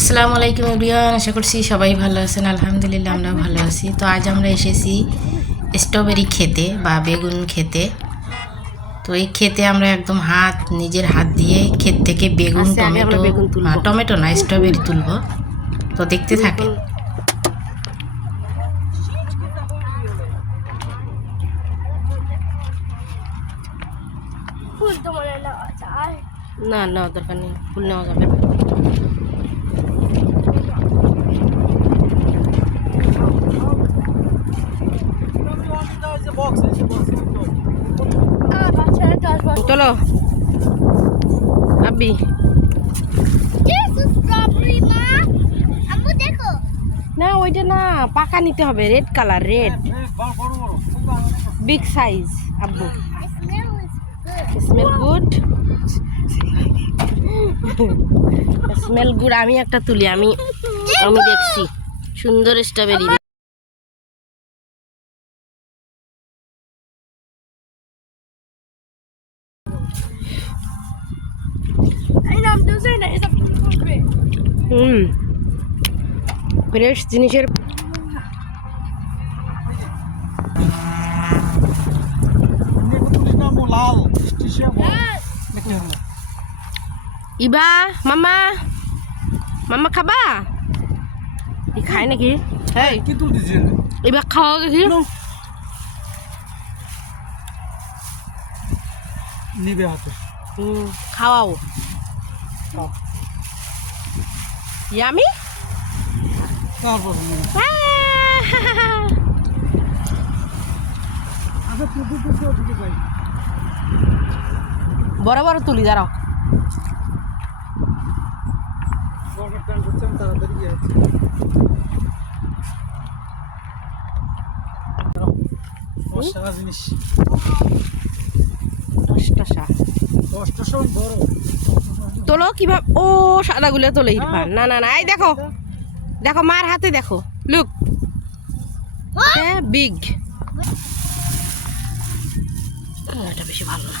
আসসালামু আলাইকুম এভরিওয়ান আশা করছি সবাই ভালো আছেন। আলহামদুলিল্লাহ আমরা ভালো আছি। তো আজ আমরা এসেছি স্ট্রবেরি খেতে বা বেগুন খেতে। তো এই খেতে আমরা একদম হাত নিজের হাত দিয়ে ক্ষেত থেকে বেগুন আচ্ছা, টমেটো টমেটো না স্ট্রবেরি তুলবো। তো দেখতে থাকেন। না না দরকার নেই। ফুল নেওয়া যাবে চলো। আব্বি। না ওইটা না পাকা নিতে হবে red colour red big size আব্বু। স্মেল গুড স্মেল গুড আমি একটা তুলি আমি আমি দেখছি। সুন্দর স্ট্রবেরি হুম। ফ্রেশ জিনিসের ইবা মামা মামা খাবা ই খায় নাকি এই কিন্তু ইবা খাওয়া গেছি নিবে হাতে হুম, খাওয়াও ইয়ামি তারপর বড় বড় তুলি দাঁড়াও গভর্নমেন্ট তাড়াতাড়ি গিয়ে আছে জিনিস। বড়। তোলো কীভাবে? ও সাদাগুলো তোলে ইরফান। না না না এই দেখো। দেখো মার হাতে দেখো। লুক। হ্যাঁ? বিগ। এটা বেশি ভালো না।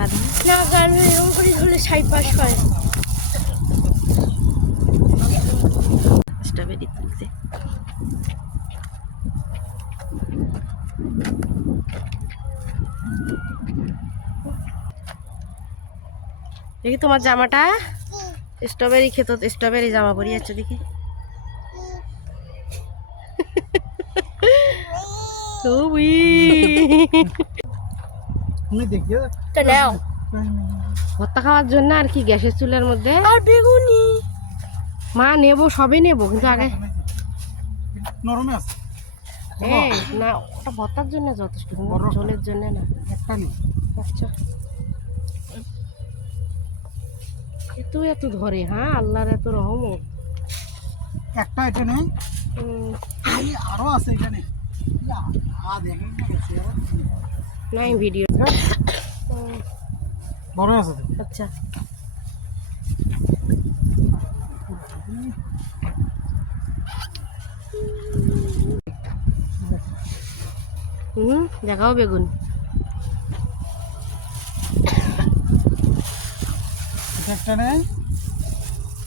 বাদ না কারণ এরকম করে হলে সাইড পাস করে স্ট্রবেরি তুলতে। দেখি তোমার জামাটা? স্ট্রবেরি খেত স্ট্রবেরি জামা পরি আছে দেখি। তুমি তুমি দেখিয়ে নাও। ভর্তা খাওয়ার জন্য আর কি গ্যাসের চুলার মধ্যে? আর বেগুনি। মা নেব সবই নেব কিন্তু আগে নরমে আছে। না ওটা ভর্তার জন্য যথেষ্ট। ঝোলের জন্য না। একটা নেই। আচ্ছা। এত এত ধরে হ্যাঁ? আল্লাহর এত রহমত। একটা এটা নেই। আরও আছে এখানে। দেখেন। নাই ভিডিও বড় আছে আচ্ছা। হুম দেখাও বেগুন। এটা একটা নেই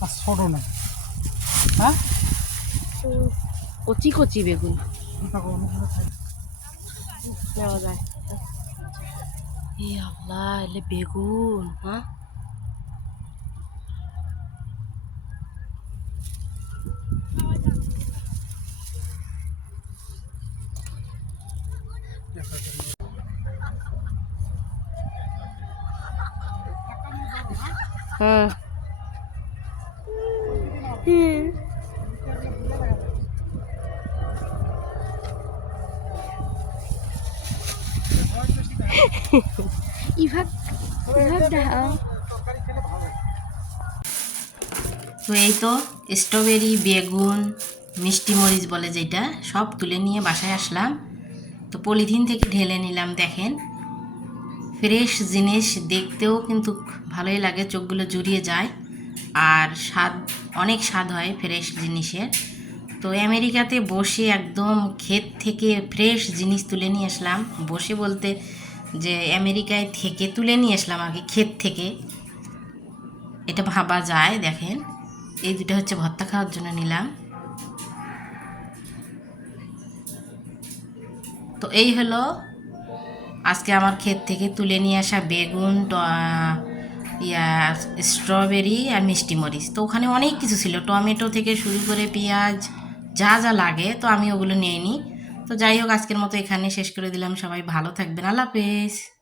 আর ছোট নেই। হ্যাঁ? কচি কচি বেগুন। নেওয়া যায়। এ আল্লাহ এলে বেগুন হ্যাঁ হ্যাঁ তো এই তো স্ট্রবেরি বেগুন, মিষ্টি মরিচ বলে যেটা, সব তুলে নিয়ে বাসায় আসলাম। তো পলিথিন থেকে ঢেলে নিলাম, দেখেন। ফ্রেশ জিনিস দেখতেও কিন্তু ভালোই লাগে, চোখগুলো জুড়িয়ে যায়। আর স্বাদ, অনেক স্বাদ হয় ফ্রেশ জিনিসের। তো আমেরিকাতে বসে একদম ক্ষেত থেকে ফ্রেশ জিনিস তুলে নিয়ে আসলাম। বসে বলতে যে আমেরিকায় থেকে তুলে নিয়ে আসলাম আগে ক্ষেত থেকে। এটা ভাবা যায়, দেখেন। এই দুটো হচ্ছে ভর্তা খাওয়ার জন্য নিলাম। তো এই হলো আজকে আমার ক্ষেত থেকে তুলে নিয়ে আসা বেগুন ইয়া, স্ট্রবেরি আর মিষ্টি মরিচ। তো ওখানে অনেক কিছু ছিল। টমেটো থেকে শুরু করে পেঁয়াজ, যা যা লাগে, তো আমি ওগুলো নিয়ে নিই। তো যাই হোক আজকের মতো এখানে শেষ করে দিলাম। সবাই ভালো থাকবেন। আল্লাহ হাফেজ।